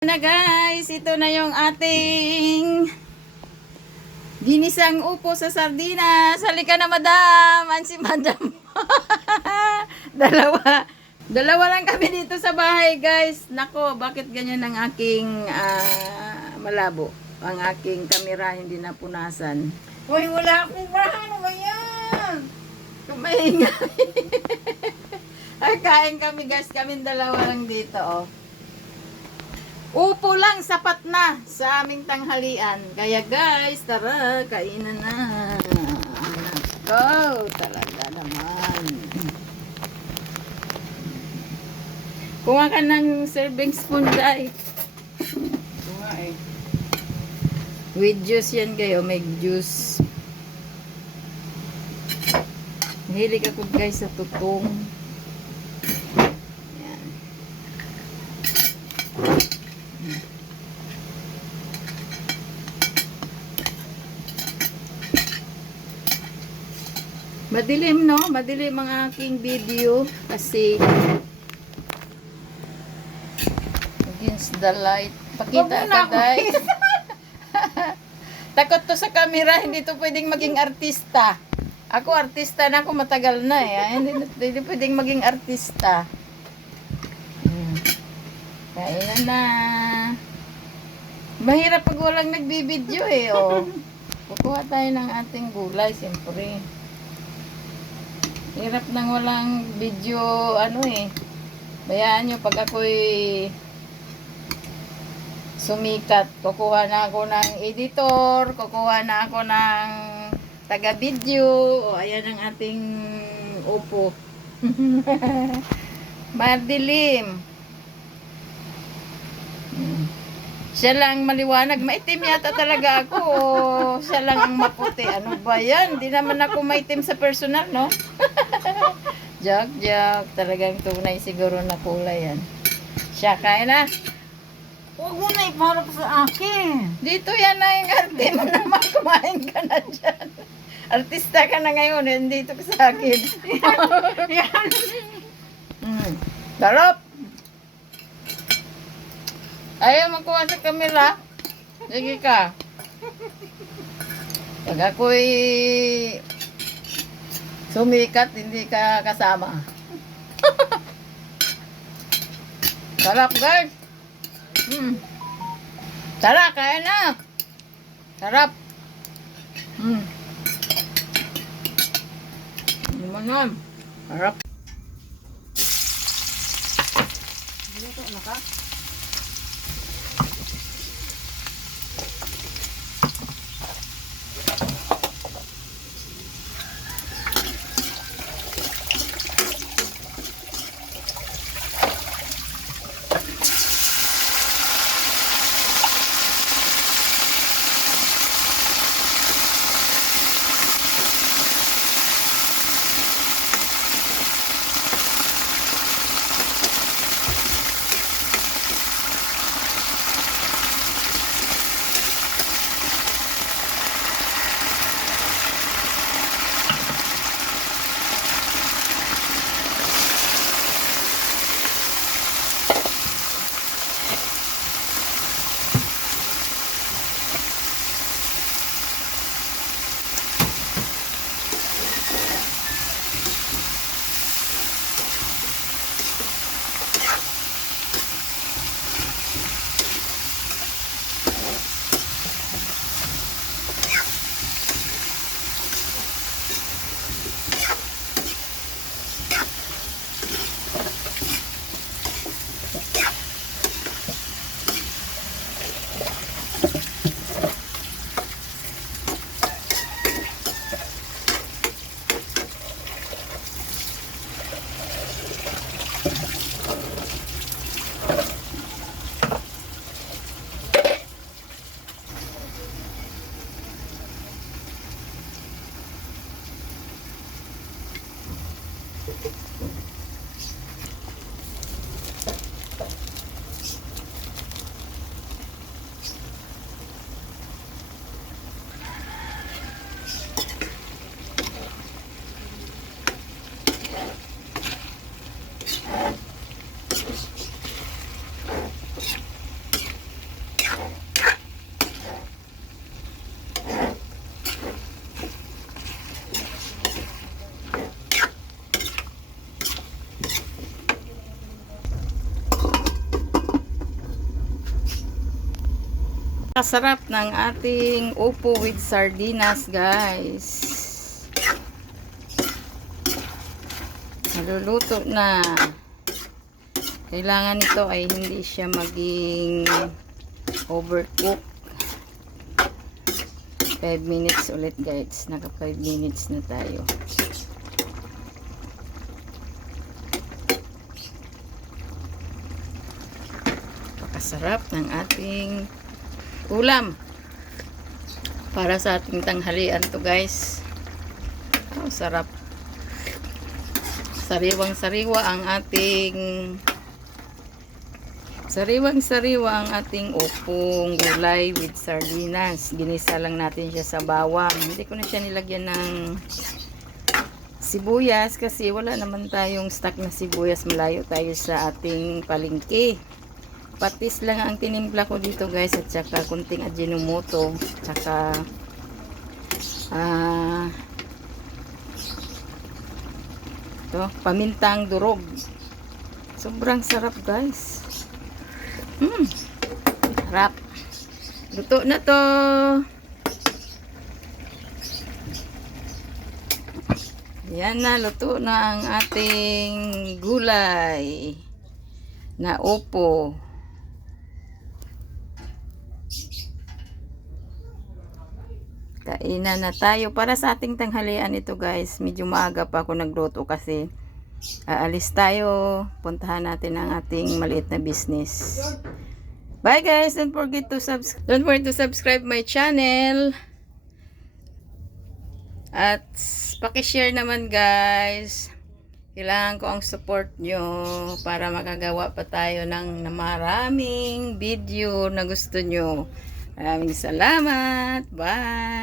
Na guys, ito na yung ating ginisang upo sa sardinas. Halika na madam, si madam. Dalawa. Dalawa lang kami dito sa bahay guys. Nako, bakit ganyan ang aking malabo? Ang aking kamera hindi napunasan. Uy, wala akong bahan. Ano ba yan? Kumaingay. Ay, kain kami guys. Kaming dalawa lang dito oh. Upo lang, sapat na sa aming tanghalian. Kaya guys, tara, kainan na. Go, talaga naman. Kuha ka ng serving spoon, guys. Bunga eh. With juice yan kayo, may juice. Mahilig ako guys sa tutong. Yan. Madilim, no? Madilim ang aking video kasi against the light. Pakita ka, guys. Takot to sa camera, hindi to pwedeng maging artista. Ako artista na ako, matagal na eh. Hindi pwedeng maging artista. Kainan na. Mahirap pag walang nagbibideo eh, oh. Kukuha tayo ng ating gulay, siyempre. Hirap nang walang video, ano eh. Bayaan nyo, pag ako'y sumikat, kukuha na ako ng editor, kukuha na ako ng taga-video. O, ayan ang ating upo. Madilim. Siya lang maliwanag. Maitim yata talaga ako. O siya lang ang maputi. Ano ba yan? Di naman ako maitim sa personal, no? Joke. Talagang tunay siguro na kulay yan. Siya, kain na. Huwag mo na iparap sa akin. Dito yan na yung arte mo naman. Kumain ka na dyan. Artista ka na ngayon. Dito ka sa akin. Yan. Sarap. Ayaw magkuha sa camera. Sige ka. Pag ako'y sumikat, hindi ka kasama. Sarap guys. Tara, kain na. Sarap. Naman. Sarap. Dito na ka? Kasarap ng ating upo with sardinas, guys. Naluluto na. Kailangan nito ay hindi siya maging overcook. 5 minutes ulit, guys. Naka 5 minutes na tayo. Pakasarap ng ating ulam para sa ating tanghalian to, guys. Oh, sarap. Sariwang-sariwa ang ating upong gulay with sardinas. Ginisa lang natin siya sa bawang. Hindi ko na siya nilagyan ng sibuyas kasi wala naman tayong stock na sibuyas. Malayo tayo sa ating palengke. Patis lang ang tinimpla ko dito, guys, at saka kunting ajinomoto, saka pamintang durog. Sobrang sarap, guys. Sarap. Luto na to. Yan na, luto na ang ating gulay na upo. Kainan na tayo. Para sa ating tanghalian ito, guys. Medyo maaga pa ako nagluto kasi aalis tayo. Puntahan natin ang ating maliit na business. Bye, guys. Don't forget to subscribe my channel. At paki-share naman, guys. Kailangan ko ang support nyo para makagawa pa tayo ng maraming video na gusto nyo. Maraming salamat. Bye.